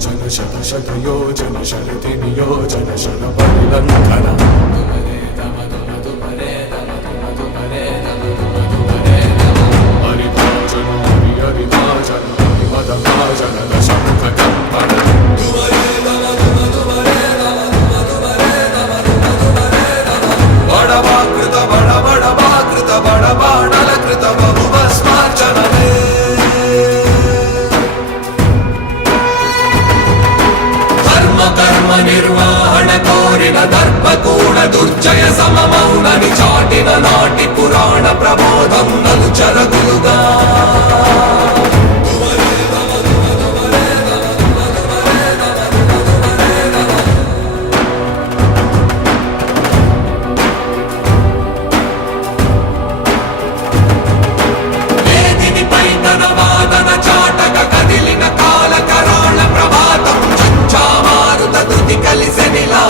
లోచన శత శతయోజన శరతి నియోజన శర పరిలంఘన హరిభాజన హరిభాజన హరిమదభాజన దశముఖ కంపన బడవాకృత బడబడవాకృత బడబాణలకృత బహుభస్మార్చనమే కర్మ నిర్వహణ కోరిన దర్పకూణ దుర్జయ సమమౌనని చాటిన నాటి పురాణ ప్రబోధం నలు చరగులుగా కలిసెనిలా